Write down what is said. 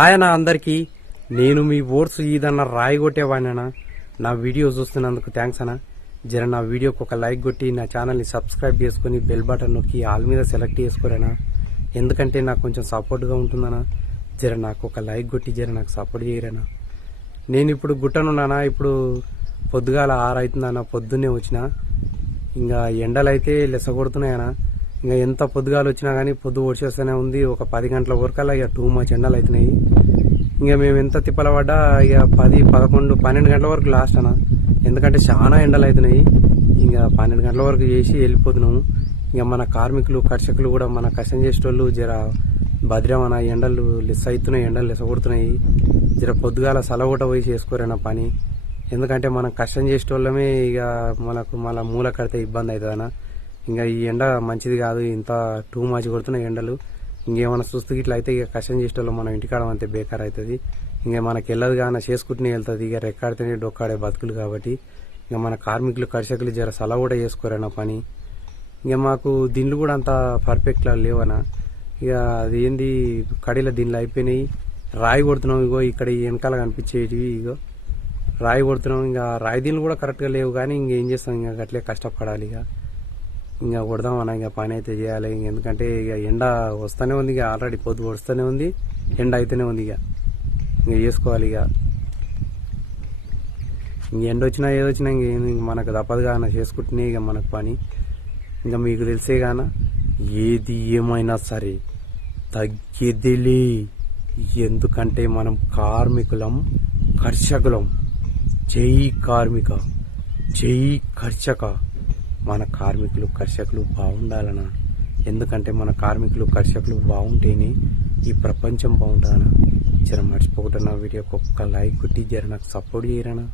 ఆయన అందరికీ నేను మీ ఓట్స్ ఈదన్న రాయి కొట్టేవాడినా. నా వీడియో చూస్తున్నందుకు థ్యాంక్స్ అన్న. జర నా వీడియోకి ఒక లైక్ కొట్టి నా ఛానల్ని సబ్స్క్రైబ్ చేసుకుని బెల్ బటన్ నొక్కి ఆల్ మీద సెలెక్ట్ చేసుకోరేనా, ఎందుకంటే నాకు కొంచెం సపోర్ట్గా ఉంటుందనా. జర నాకు ఒక లైక్ కొట్టి జర నాకు సపోర్ట్ చేయరేనా. నేను ఇప్పుడు గుట్టనున్నానా, ఇప్పుడు పొద్దుగాల 6 అవుతుందన్నా, పొద్దున్నే వచ్చిన. ఇంకా ఎండలు అయితే లెస్స కొడుతున్నాయనా. ఇంకా ఎంత పొద్దుగాలు వచ్చినా కానీ పొద్దు వచ్చేస్తూనే ఉంది. ఒక 10 గంటల వరకల్లా ఇక టూ మచ్ ఎండలు అవుతున్నాయి. ఇంకా మేము ఎంత తిప్పల పడ్డా ఇక 10, 11, 12 గంటల వరకు లాస్ట్ అన్న, ఎందుకంటే చాలా ఎండలు అవుతున్నాయి. ఇంకా 12 గంటల వరకు చేసి వెళ్ళిపోతున్నాము. ఇంకా మన కార్మికులు కర్షకులు కూడా మన కష్టం చేసేటోళ్ళు జర భద్రమన, ఎండలు లెస్ అవుతున్నాయి, ఎండలు లెస్స కొడుతున్నాయి. జర పొద్దుగాల సలగొట పోయి చేసుకోరేనా పని, ఎందుకంటే మనం కష్టం చేసేటోళ్ళమే ఇక మనకు మళ్ళీ మూల కడితే ఇబ్బంది అవుతుందన్న. ఇంకా ఈ ఎండ మంచిది కాదు, ఇంత టూ మచ్ కొడుతున్నాయి ఎండలు. ఇంకేమైనా సుస్తు ఇట్లా అయితే ఇక కష్టం చేసేటోళ్ళు మనం ఇంటికాడ అంతే బేకార్ అవుతుంది. ఇంకా మనకి వెళ్ళదు కానీ చేసుకుంటూనే వెళ్తుంది. ఇక రెక్కాడితేనే డొక్కాడే బతుకులు కాబట్టి ఇంకా మన కార్మికులు కర్షకులు జర సలహా కూడా చేసుకోరన్న పని. ఇంకా మాకు దీనిలు కూడా అంత పర్ఫెక్ట్లా లేవనా. ఇక అది ఏంది కడీల దీనిలో అయిపోయినాయి. రాయి కొడుతున్నాం, ఇగో ఇక్కడ ఈ వెనకాల కనిపించేటివి, ఇగో రాయి కొడుతున్నాం. ఇంకా రాయి దీనిలు కూడా కరెక్ట్గా లేవు కానీ ఇంకేం చేస్తాం, ఇంకా అట్లే కష్టపడాలి. ఇంకా కొడదామన్నా, ఇంకా పని అయితే చేయాలి. ఎందుకంటే ఇక ఎండ వస్తూనే ఉంది, ఇక ఆల్రెడీ పొద్దు వస్తూనే ఉంది, ఎండ అయితేనే ఉంది. ఇంకా చేసుకోవాలి. ఇంక ఎండ వచ్చినా ఏదొచ్చినా ఇంక మనకు తప్పదుగా అన్న, చేసుకుంటేనే ఇక మనకు పని. ఇంకా మీకు తెలిసే గాన ఏది ఏమైనా సరే తగ్గేదిలే, ఎందుకంటే మనం కార్మికులం, కర్షకులం. జై కార్మిక, జై కర్షక. మన కార్మికులు కర్షకులు బాగుండాలనా, ఎందుకంటే మన కార్మికులు కర్షకులు బాగుంటేనే ఈ ప్రపంచం బాగుంటుందనా. జర మర్చిపోకుండా నా వీడియోకి ఒక్క లైక్ కొట్టి జర నాకు సపోర్ట్ చేయరనా.